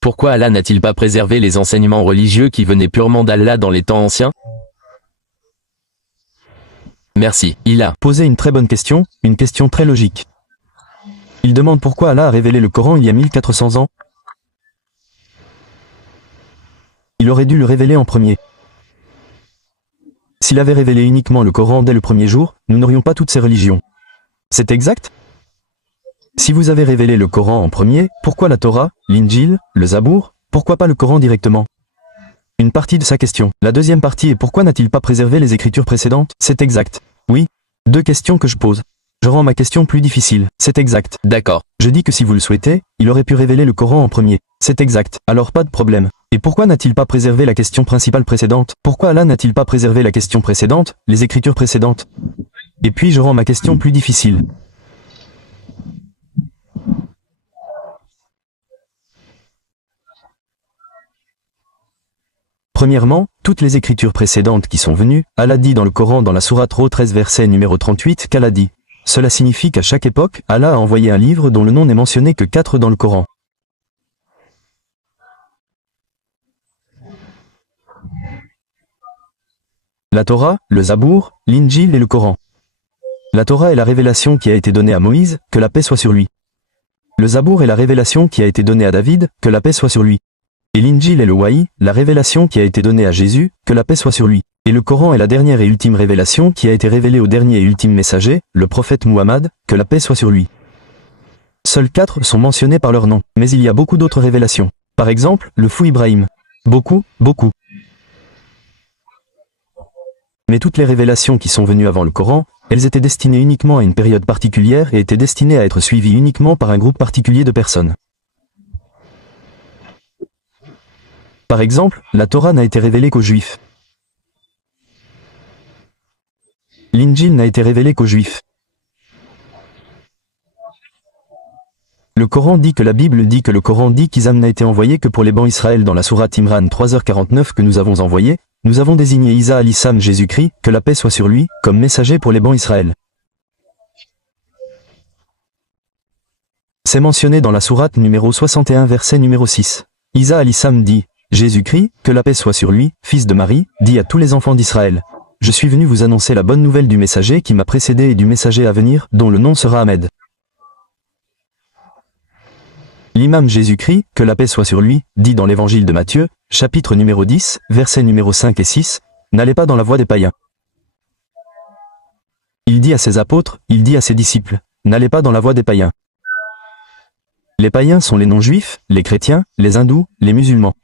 Pourquoi Allah n'a-t-il pas préservé les enseignements religieux qui venaient purement d'Allah dans les temps anciens? Merci, il a posé une très bonne question, une question très logique. Il demande pourquoi Allah a révélé le Coran il y a 1400 ans. Il aurait dû le révéler en premier. S'il avait révélé uniquement le Coran dès le premier jour, nous n'aurions pas toutes ces religions. C'est exact? Si vous avez révélé le Coran en premier, pourquoi la Torah, l'Injil, le Zabour, pourquoi pas le Coran directement? Une partie de sa question. La deuxième partie est pourquoi n'a-t-il pas préservé les écritures précédentes? C'est exact. Oui. Deux questions que je pose. Je rends ma question plus difficile. C'est exact. D'accord. Je dis que si vous le souhaitez, il aurait pu révéler le Coran en premier. C'est exact. Alors pas de problème. Et pourquoi n'a-t-il pas préservé la question principale précédente? Pourquoi Allah n'a-t-il pas préservé la question précédente, les écritures précédentes? Et puis je rends ma question plus difficile. Premièrement, toutes les écritures précédentes qui sont venues, Allah dit dans le Coran dans la sourate 13 verset numéro 38 qu'Allah dit. Cela signifie qu'à chaque époque, Allah a envoyé un livre dont le nom n'est mentionné que 4 dans le Coran. La Torah, le Zabour, l'Injil et le Coran. La Torah est la révélation qui a été donnée à Moïse, que la paix soit sur lui. Le Zabour est la révélation qui a été donnée à David, que la paix soit sur lui. Et l'Injil est le Wahi, la révélation qui a été donnée à Jésus, que la paix soit sur lui. Et le Coran est la dernière et ultime révélation qui a été révélée au dernier et ultime messager, le prophète Muhammad, que la paix soit sur lui. Seuls 4 sont mentionnés par leur nom, mais il y a beaucoup d'autres révélations. Par exemple, le fou Ibrahim. Beaucoup. Mais toutes les révélations qui sont venues avant le Coran, elles étaient destinées uniquement à une période particulière et étaient destinées à être suivies uniquement par un groupe particulier de personnes. Par exemple, la Torah n'a été révélée qu'aux Juifs. L'Injil n'a été révélé qu'aux Juifs. Le Coran dit que la Bible dit que le Coran dit qu'Isam n'a été envoyé que pour les bancs Israël dans la sourate Imran 3h49 que nous avons envoyé, nous avons désigné Isa al-Issam Jésus-Christ, que la paix soit sur lui, comme messager pour les bancs Israël. C'est mentionné dans la sourate numéro 61 verset numéro 6. Isa al-Issam dit, Jésus-Christ, que la paix soit sur lui, fils de Marie, dit à tous les enfants d'Israël. Je suis venu vous annoncer la bonne nouvelle du messager qui m'a précédé et du messager à venir, dont le nom sera Ahmed. L'imam Jésus-Christ, que la paix soit sur lui, dit dans l'évangile de Matthieu, chapitre numéro 10, versets numéro 5 et 6, n'allez pas dans la voie des païens. Il dit à ses apôtres, il dit à ses disciples, n'allez pas dans la voie des païens. Les païens sont les non-juifs, les chrétiens, les hindous, les musulmans.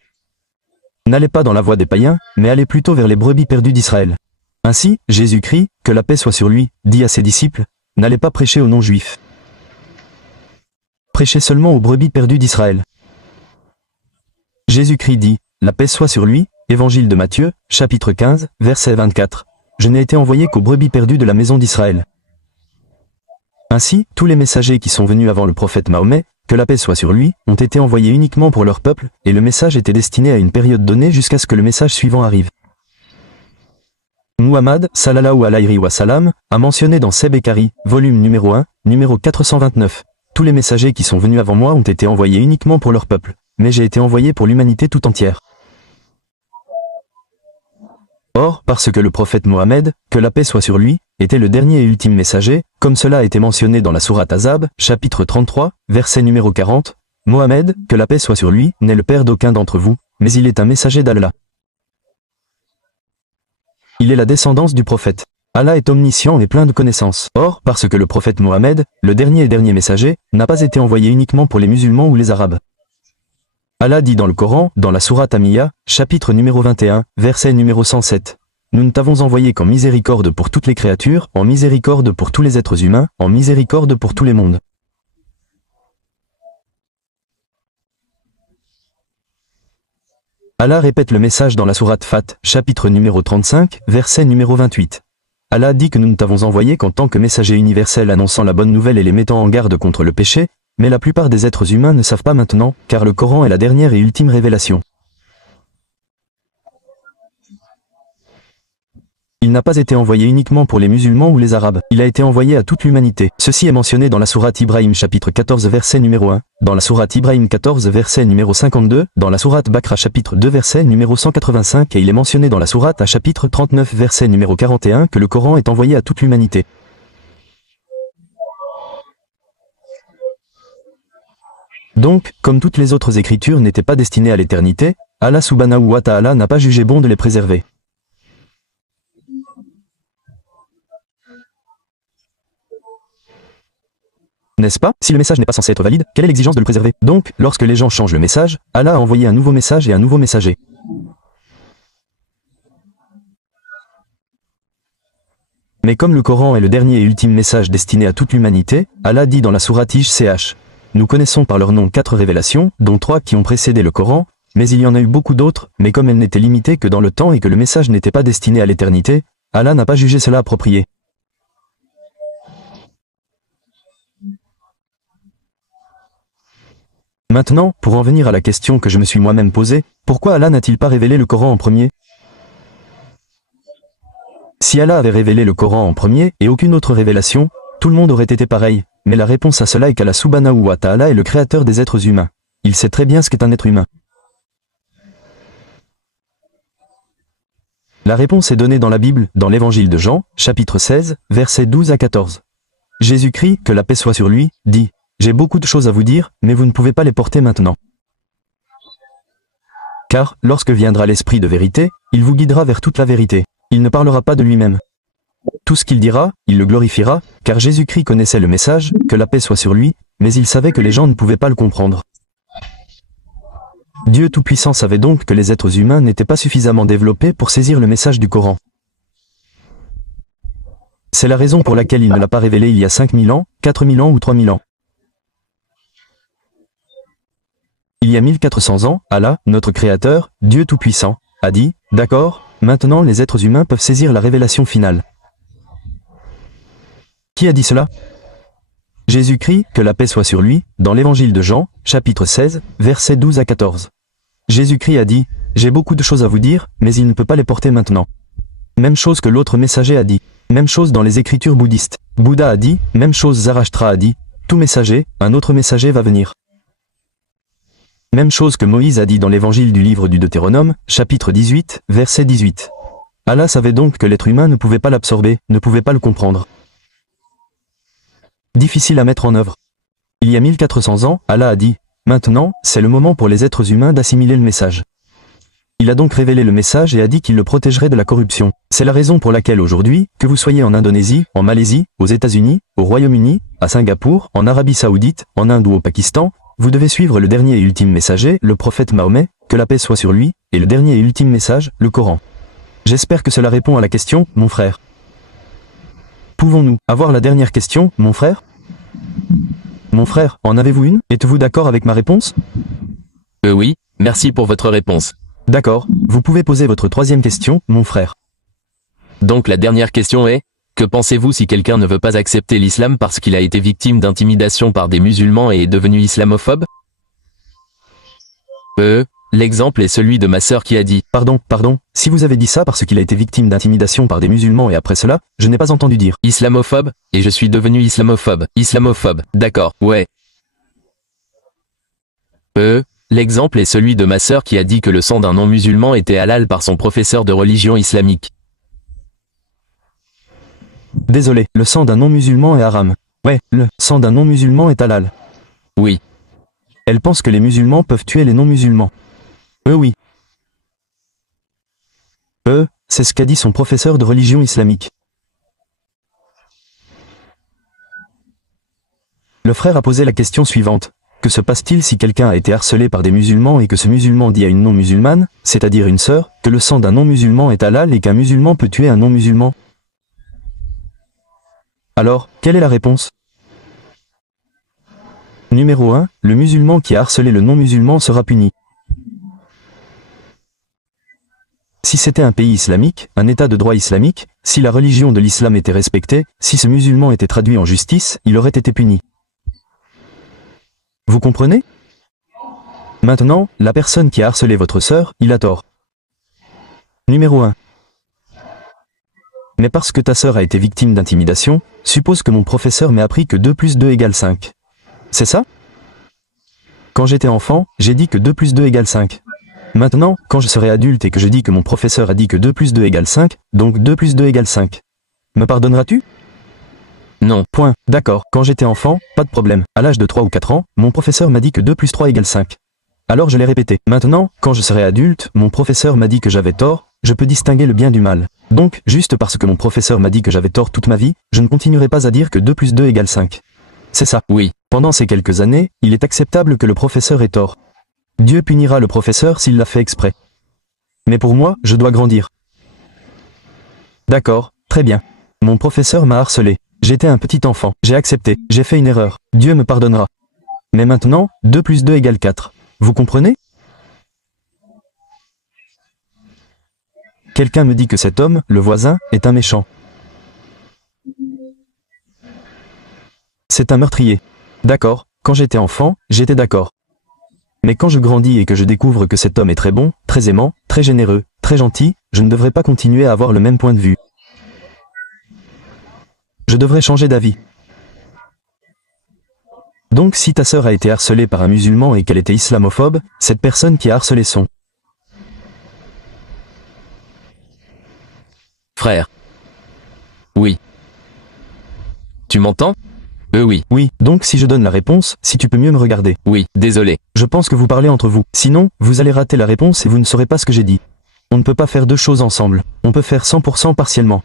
N'allez pas dans la voie des païens, mais allez plutôt vers les brebis perdues d'Israël. Ainsi, Jésus-Christ, que la paix soit sur lui, dit à ses disciples, n'allez pas prêcher aux non-juifs. Prêchez seulement aux brebis perdues d'Israël. Jésus-Christ dit, la paix soit sur lui, évangile de Matthieu, chapitre 15, verset 24. Je n'ai été envoyé qu'aux brebis perdues de la maison d'Israël. Ainsi, tous les messagers qui sont venus avant le prophète Mahomet, que la paix soit sur lui, ont été envoyés uniquement pour leur peuple, et le message était destiné à une période donnée jusqu'à ce que le message suivant arrive. Muhammad, sallallahu alayhi wa sallam, a mentionné dans Sebekari, volume numéro 1, numéro 429. Tous les messagers qui sont venus avant moi ont été envoyés uniquement pour leur peuple, mais j'ai été envoyé pour l'humanité tout entière. Or, parce que le prophète Mohammed, que la paix soit sur lui, était le dernier et ultime messager, comme cela a été mentionné dans la sourate Ahzab, chapitre 33, verset numéro 40, Mohammed, que la paix soit sur lui, n'est le père d'aucun d'entre vous, mais il est un messager d'Allah. Il est la descendance du prophète. Allah est omniscient et plein de connaissances. Or, parce que le prophète Mohammed, le dernier et dernier messager, n'a pas été envoyé uniquement pour les musulmans ou les arabes. Allah dit dans le Coran, dans la sourate Anbiya, chapitre numéro 21, verset numéro 107. Nous ne t'avons envoyé qu'en miséricorde pour toutes les créatures, en miséricorde pour tous les êtres humains, en miséricorde pour tous les mondes. Allah répète le message dans la sourate Fat, chapitre numéro 35, verset numéro 28. Allah dit que nous ne t'avons envoyé qu'en tant que messager universel annonçant la bonne nouvelle et les mettant en garde contre le péché, mais la plupart des êtres humains ne savent pas maintenant, car le Coran est la dernière et ultime révélation. Il n'a pas été envoyé uniquement pour les musulmans ou les arabes, il a été envoyé à toute l'humanité. Ceci est mentionné dans la sourate Ibrahim chapitre 14 verset numéro 1, dans la sourate Ibrahim 14 verset numéro 52, dans la sourate Bakra chapitre 2 verset numéro 185 et il est mentionné dans la sourate à chapitre 39 verset numéro 41 que le Coran est envoyé à toute l'humanité. Donc, comme toutes les autres écritures n'étaient pas destinées à l'éternité, Allah subhanahu wa ta'ala n'a pas jugé bon de les préserver. N'est-ce pas? Si le message n'est pas censé être valide, quelle est l'exigence de le préserver? Donc, lorsque les gens changent le message, Allah a envoyé un nouveau message et un nouveau messager. Mais comme le Coran est le dernier et ultime message destiné à toute l'humanité, Allah dit dans la sourate Ch. Nous connaissons par leur nom 4 révélations, dont 3 qui ont précédé le Coran, mais il y en a eu beaucoup d'autres, mais comme elles n'étaient limitées que dans le temps et que le message n'était pas destiné à l'éternité, Allah n'a pas jugé cela approprié. Maintenant, pour en venir à la question que je me suis moi-même posée, pourquoi Allah n'a-t-il pas révélé le Coran en premier? Si Allah avait révélé le Coran en premier et aucune autre révélation, tout le monde aurait été pareil, mais la réponse à cela est qu'Allah subhanahu wa ta'ala est le créateur des êtres humains. Il sait très bien ce qu'est un être humain. La réponse est donnée dans la Bible, dans l'évangile de Jean, chapitre 16, versets 12 à 14. Jésus-Christ, que la paix soit sur lui, dit: J'ai beaucoup de choses à vous dire, mais vous ne pouvez pas les porter maintenant. Car, lorsque viendra l'Esprit de vérité, il vous guidera vers toute la vérité. Il ne parlera pas de lui-même. Tout ce qu'il dira, il le glorifiera, car Jésus-Christ connaissait le message, que la paix soit sur lui, mais il savait que les gens ne pouvaient pas le comprendre. Dieu Tout-Puissant savait donc que les êtres humains n'étaient pas suffisamment développés pour saisir le message du Coran. C'est la raison pour laquelle il ne l'a pas révélé il y a 5000 ans, 4000 ans ou 3000 ans. Il y a 1400 ans, Allah, notre Créateur, Dieu Tout-Puissant, a dit: D'accord, maintenant les êtres humains peuvent saisir la révélation finale. Qui a dit cela? Jésus-Christ, que la paix soit sur lui, dans l'évangile de Jean, chapitre 16, versets 12 à 14. Jésus-Christ a dit: J'ai beaucoup de choses à vous dire, mais il ne peut pas les porter maintenant. Même chose que l'autre messager a dit. Même chose dans les écritures bouddhistes. Bouddha a dit, même chose Zarathustra a dit, tout messager, un autre messager va venir. Même chose que Moïse a dit dans l'évangile du livre du Deutéronome, chapitre 18, verset 18. Allah savait donc que l'être humain ne pouvait pas l'absorber, ne pouvait pas le comprendre. Difficile à mettre en œuvre. Il y a 1400 ans, Allah a dit: Maintenant, c'est le moment pour les êtres humains d'assimiler le message. Il a donc révélé le message et a dit qu'il le protégerait de la corruption. C'est la raison pour laquelle aujourd'hui, que vous soyez en Indonésie, en Malaisie, aux États-Unis, au Royaume-Uni, à Singapour, en Arabie Saoudite, en Inde ou au Pakistan, vous devez suivre le dernier et ultime messager, le prophète Mahomet, que la paix soit sur lui, et le dernier et ultime message, le Coran. J'espère que cela répond à la question, mon frère. Pouvons-nous avoir la dernière question, mon frère? Mon frère, en avez-vous une? Êtes-vous d'accord avec ma réponse? Oui, merci pour votre réponse. D'accord, vous pouvez poser votre troisième question, mon frère. Donc la dernière question est: que pensez-vous si quelqu'un ne veut pas accepter l'islam parce qu'il a été victime d'intimidation par des musulmans et est devenu islamophobe? L'exemple est celui de ma sœur qui a dit: Pardon, si vous avez dit ça parce qu'il a été victime d'intimidation par des musulmans et après cela, je n'ai pas entendu dire islamophobe, et je suis devenu islamophobe. Islamophobe, d'accord, ouais. L'exemple est celui de ma sœur qui a dit que le sang d'un non-musulman était halal par son professeur de religion islamique. Désolé, le sang d'un non-musulman est haram. Ouais, le sang d'un non-musulman est halal. Oui. Elle pense que les musulmans peuvent tuer les non-musulmans. Oui. C'est ce qu'a dit son professeur de religion islamique. Le frère a posé la question suivante. Que se passe-t-il si quelqu'un a été harcelé par des musulmans et que ce musulman dit à une non-musulmane, c'est-à-dire une sœur, que le sang d'un non-musulman est halal et qu'un musulman peut tuer un non-musulman? Alors, quelle est la réponse? Numéro 1, le musulman qui a harcelé le non-musulman sera puni. Si c'était un pays islamique, un état de droit islamique, si la religion de l'islam était respectée, si ce musulman était traduit en justice, il aurait été puni. Vous comprenez? Maintenant, la personne qui a harcelé votre sœur, il a tort. Numéro 1. Mais parce que ta sœur a été victime d'intimidation, suppose que mon professeur m'ait appris que 2 plus 2 égale 5. C'est ça? Quand j'étais enfant, j'ai dit que 2 plus 2 égale 5. Maintenant, quand je serai adulte et que je dis que mon professeur a dit que 2 plus 2 égale 5, donc 2 plus 2 égale 5. Me pardonneras-tu? Non. Point. D'accord. Quand j'étais enfant, pas de problème. À l'âge de 3 ou 4 ans, mon professeur m'a dit que 2 plus 3 égale 5. Alors je l'ai répété. Maintenant, quand je serai adulte, mon professeur m'a dit que j'avais tort, je peux distinguer le bien du mal. Donc, juste parce que mon professeur m'a dit que j'avais tort toute ma vie, je ne continuerai pas à dire que 2 plus 2 égale 5. C'est ça. Oui. Pendant ces quelques années, il est acceptable que le professeur ait tort. Dieu punira le professeur s'il l'a fait exprès. Mais pour moi, je dois grandir. D'accord, très bien. Mon professeur m'a harcelé. J'étais un petit enfant. J'ai accepté. J'ai fait une erreur. Dieu me pardonnera. Mais maintenant, 2 plus 2 égale 4. Vous comprenez? Quelqu'un me dit que cet homme, le voisin, est un méchant. C'est un meurtrier. D'accord, quand j'étais enfant, j'étais d'accord. Mais quand je grandis et que je découvre que cet homme est très bon, très aimant, très généreux, très gentil, je ne devrais pas continuer à avoir le même point de vue. Je devrais changer d'avis. Donc si ta sœur a été harcelée par un musulman et qu'elle était islamophobe, cette personne qui a harcelé son frère. Oui. Tu m'entends? Oui. Oui, donc si je donne la réponse, si tu peux mieux me regarder. Oui, désolé. Je pense que vous parlez entre vous. Sinon, vous allez rater la réponse et vous ne saurez pas ce que j'ai dit. On ne peut pas faire deux choses ensemble. On peut faire 100% partiellement.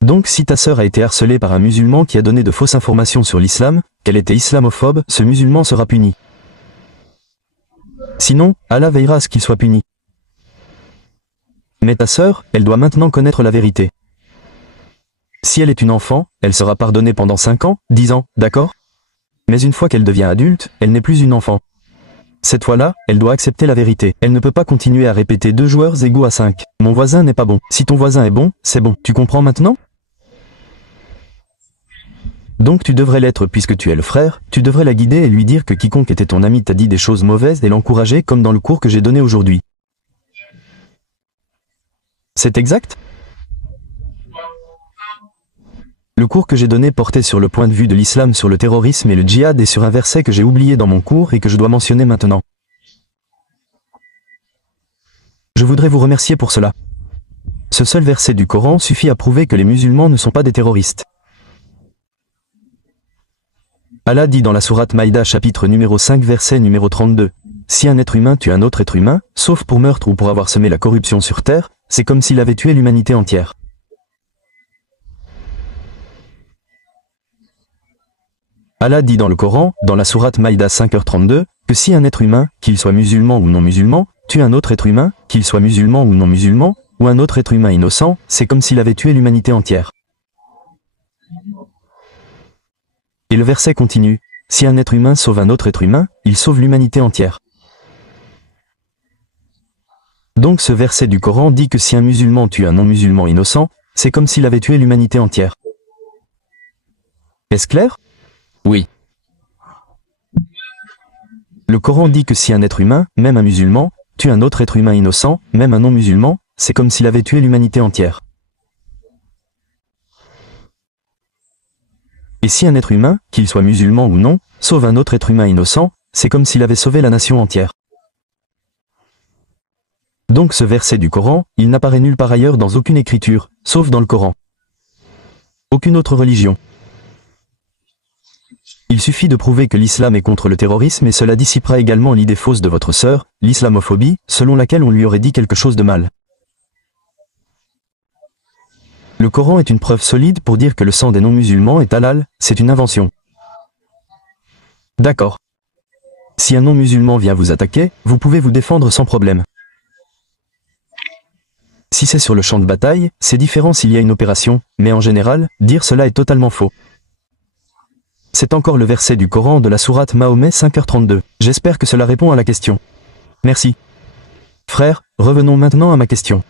Donc si ta sœur a été harcelée par un musulman qui a donné de fausses informations sur l'islam, qu'elle était islamophobe, ce musulman sera puni. Sinon, Allah veillera à ce qu'il soit puni. Mais ta sœur, elle doit maintenant connaître la vérité. Si elle est une enfant, elle sera pardonnée pendant 5 ans, 10 ans, d'accord? Mais une fois qu'elle devient adulte, elle n'est plus une enfant. Cette fois-là, elle doit accepter la vérité. Elle ne peut pas continuer à répéter 2 joueurs égaux à 5. Mon voisin n'est pas bon. Si ton voisin est bon, c'est bon. Tu comprends maintenant? Donc tu devrais l'être puisque tu es le frère, tu devrais la guider et lui dire que quiconque était ton ami t'a dit des choses mauvaises et l'encourager comme dans le cours que j'ai donné aujourd'hui. C'est exact? Le cours que j'ai donné portait sur le point de vue de l'islam sur le terrorisme et le djihad et sur un verset que j'ai oublié dans mon cours et que je dois mentionner maintenant. Je voudrais vous remercier pour cela. Ce seul verset du Coran suffit à prouver que les musulmans ne sont pas des terroristes. Allah dit dans la sourate Maïda chapitre numéro 5 verset numéro 32, « Si un être humain tue un autre être humain, sauf pour meurtre ou pour avoir semé la corruption sur terre, c'est comme s'il avait tué l'humanité entière. » Allah dit dans le Coran, dans la sourate Maïda 5h32, que si un être humain, qu'il soit musulman ou non musulman, tue un autre être humain, qu'il soit musulman ou non musulman, ou un autre être humain innocent, c'est comme s'il avait tué l'humanité entière. Et le verset continue, si un être humain sauve un autre être humain, il sauve l'humanité entière. Donc ce verset du Coran dit que si un musulman tue un non-musulman innocent, c'est comme s'il avait tué l'humanité entière. Est-ce clair? Oui. Le Coran dit que si un être humain, même un musulman, tue un autre être humain innocent, même un non-musulman, c'est comme s'il avait tué l'humanité entière. Et si un être humain, qu'il soit musulman ou non, sauve un autre être humain innocent, c'est comme s'il avait sauvé la nation entière. Donc ce verset du Coran, il n'apparaît nulle part ailleurs dans aucune écriture, sauf dans le Coran. Aucune autre religion. Il suffit de prouver que l'islam est contre le terrorisme et cela dissipera également l'idée fausse de votre sœur, l'islamophobie, selon laquelle on lui aurait dit quelque chose de mal. Le Coran est une preuve solide pour dire que le sang des non-musulmans est halal, c'est une invention. D'accord. Si un non-musulman vient vous attaquer, vous pouvez vous défendre sans problème. Si c'est sur le champ de bataille, c'est différent s'il y a une opération, mais en général, dire cela est totalement faux. C'est encore le verset du Coran de la sourate Mahomet 5h32. J'espère que cela répond à la question. Merci. Frère, revenons maintenant à ma question.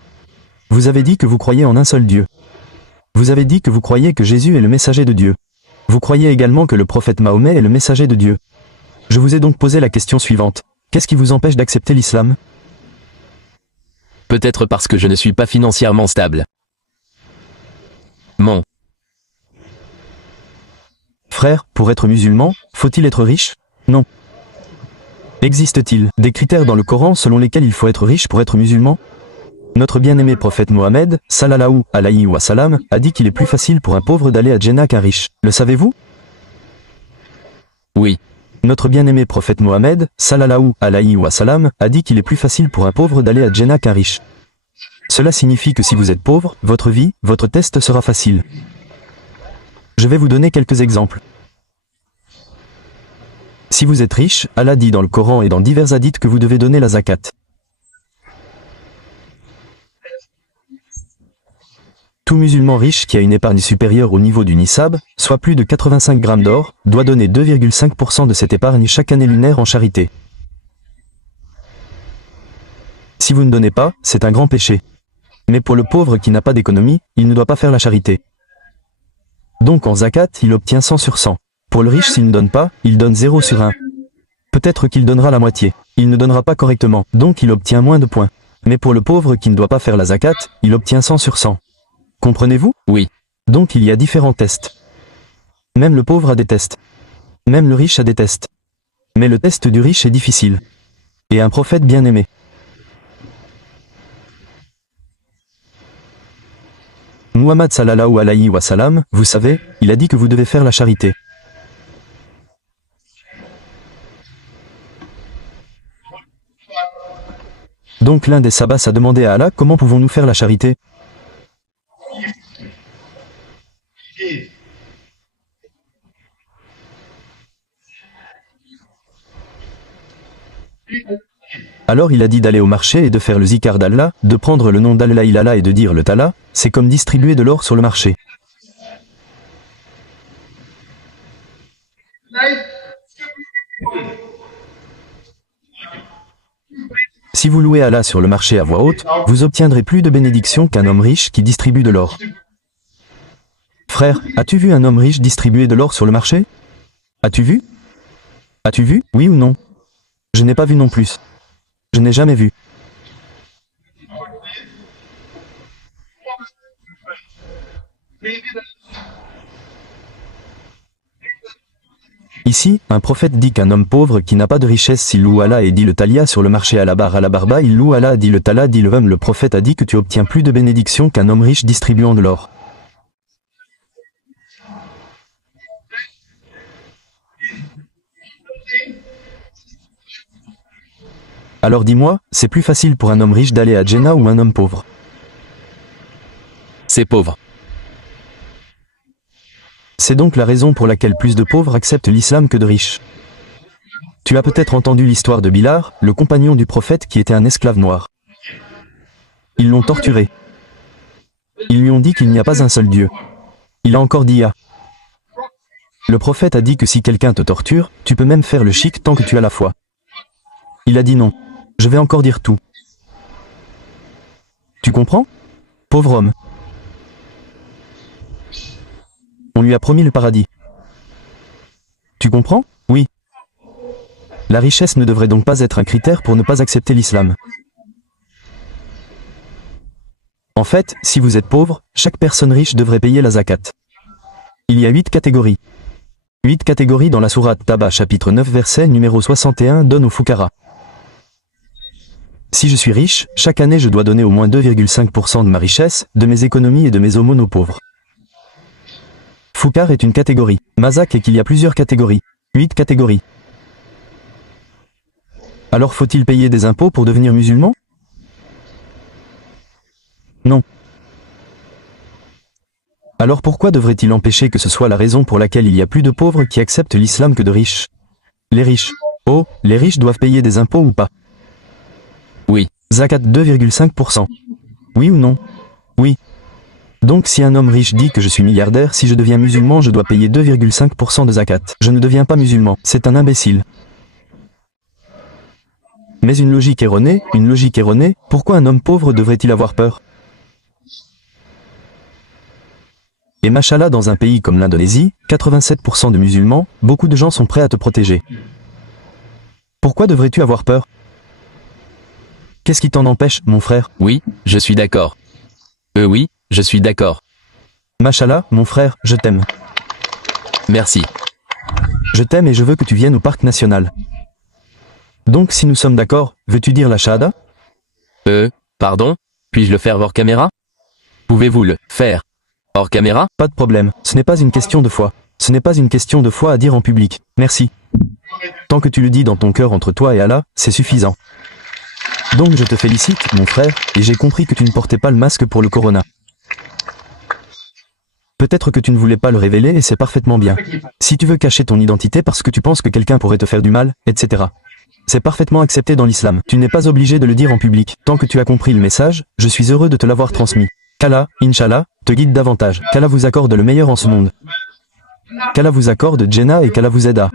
Vous avez dit que vous croyez en un seul Dieu. Vous avez dit que vous croyez que Jésus est le messager de Dieu. Vous croyez également que le prophète Mahomet est le messager de Dieu. Je vous ai donc posé la question suivante. Qu'est-ce qui vous empêche d'accepter l'islam? Peut-être parce que je ne suis pas financièrement stable. Mon. Frère, pour être musulman, faut-il être riche? Non. Existe-t-il des critères dans le Coran selon lesquels il faut être riche pour être musulman? Notre bien-aimé prophète Mohammed, sallallahu alayhi wa sallam, a dit qu'il est plus facile pour un pauvre d'aller à Jannah qu'un riche. Le savez-vous? Oui. Notre bien-aimé prophète Mohammed, sallallahu alayhi wa sallam, a dit qu'il est plus facile pour un pauvre d'aller à Jannah qu'un riche. Cela signifie que si vous êtes pauvre, votre vie, votre test sera facile. Je vais vous donner quelques exemples. Si vous êtes riche, Allah dit dans le Coran et dans divers hadiths que vous devez donner la zakat. Tout musulman riche qui a une épargne supérieure au niveau du nisab, soit plus de 85 grammes d'or, doit donner 2,5% de cette épargne chaque année lunaire en charité. Si vous ne donnez pas, c'est un grand péché. Mais pour le pauvre qui n'a pas d'économie, il ne doit pas faire la charité. Donc en zakat, il obtient 100 sur 100. Pour le riche, s'il ne donne pas, il donne 0 sur 1. Peut-être qu'il donnera la moitié. Il ne donnera pas correctement, donc il obtient moins de points. Mais pour le pauvre qui ne doit pas faire la zakat, il obtient 100 sur 100. Comprenez-vous? Oui. Donc il y a différents tests. Même le pauvre a des tests. Même le riche a des tests. Mais le test du riche est difficile. Et un prophète bien aimé. Muhammad sallallahu alayhi wa sallam, vous savez, il a dit que vous devez faire la charité. Donc l'un des sabbats a demandé à Allah comment pouvons-nous faire la charité? Alors il a dit d'aller au marché et de faire le zikar d'Allah, de prendre le nom d'Allah illallah et de dire le tala, c'est comme distribuer de l'or sur le marché. Si vous louez Allah sur le marché à voix haute, vous obtiendrez plus de bénédictions qu'un homme riche qui distribue de l'or. Frère, as-tu vu un homme riche distribuer de l'or sur le marché? As-tu vu? As-tu vu, oui ou non? Je n'ai pas vu non plus. Je n'ai jamais vu. Ici, un prophète dit qu'un homme pauvre qui n'a pas de richesse s'il loue Allah et dit le talia sur le marché à la barba, il loue Allah dit le tala dit le prophète a dit que tu obtiens plus de bénédictions qu'un homme riche distribuant de l'or. Alors dis-moi, c'est plus facile pour un homme riche d'aller à Jannah ou un homme pauvre? C'est pauvre. C'est donc la raison pour laquelle plus de pauvres acceptent l'islam que de riches. Tu as peut-être entendu l'histoire de Bilal, le compagnon du prophète qui était un esclave noir. Ils l'ont torturé. Ils lui ont dit qu'il n'y a pas un seul Dieu. Il a encore dit ah. Le prophète a dit que si quelqu'un te torture, tu peux même faire le chic tant que tu as la foi. Il a dit non. Je vais encore dire tout. Tu comprends? Pauvre homme. On lui a promis le paradis. Tu comprends? Oui. La richesse ne devrait donc pas être un critère pour ne pas accepter l'islam. En fait, si vous êtes pauvre, chaque personne riche devrait payer la zakat. Il y a 8 catégories. 8 catégories dans la sourate Taba chapitre 9 verset numéro 61 donne aux fukara. Si je suis riche, chaque année je dois donner au moins 2,5% de ma richesse, de mes économies et de mes aumônes aux pauvres. Fukar est une catégorie. Mazak est qu'il y a plusieurs catégories. 8 catégories. Alors faut-il payer des impôts pour devenir musulman? Non. Alors pourquoi devrait-il empêcher que ce soit la raison pour laquelle il y a plus de pauvres qui acceptent l'islam que de riches? Les riches. Oh, les riches doivent payer des impôts ou pas? Oui. Zakat 2,5%. Oui ou non? Oui. Donc si un homme riche dit que je suis milliardaire, si je deviens musulman je dois payer 2,5% de zakat. Je ne deviens pas musulman, c'est un imbécile. Mais une logique erronée, pourquoi un homme pauvre devrait-il avoir peur? Et machallah dans un pays comme l'Indonésie, 87% de musulmans, beaucoup de gens sont prêts à te protéger. Pourquoi devrais-tu avoir peur? Qu'est-ce qui t'en empêche, mon frère? Oui, je suis d'accord. Oui, je suis d'accord. Mashallah, mon frère, je t'aime. Merci. Je t'aime et je veux que tu viennes au parc national. Donc si nous sommes d'accord, veux-tu dire la shahada? Pardon? Puis-je le faire hors caméra? Pouvez-vous le faire hors caméra? Pas de problème, ce n'est pas une question de foi. Ce n'est pas une question de foi à dire en public. Merci. Tant que tu le dis dans ton cœur entre toi et Allah, c'est suffisant. Donc je te félicite, mon frère, et j'ai compris que tu ne portais pas le masque pour le corona. Peut-être que tu ne voulais pas le révéler et c'est parfaitement bien. Si tu veux cacher ton identité parce que tu penses que quelqu'un pourrait te faire du mal, etc. C'est parfaitement accepté dans l'islam. Tu n'es pas obligé de le dire en public. Tant que tu as compris le message, je suis heureux de te l'avoir transmis. Qu'Allah, Inch'Allah, te guide davantage. Qu'Allah vous accorde le meilleur en ce monde. Qu'Allah vous accorde Jannah et qu'Allah vous aide à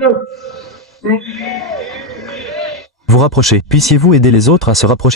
vous rapprocher. Puissiez-vous aider les autres à se rapprocher.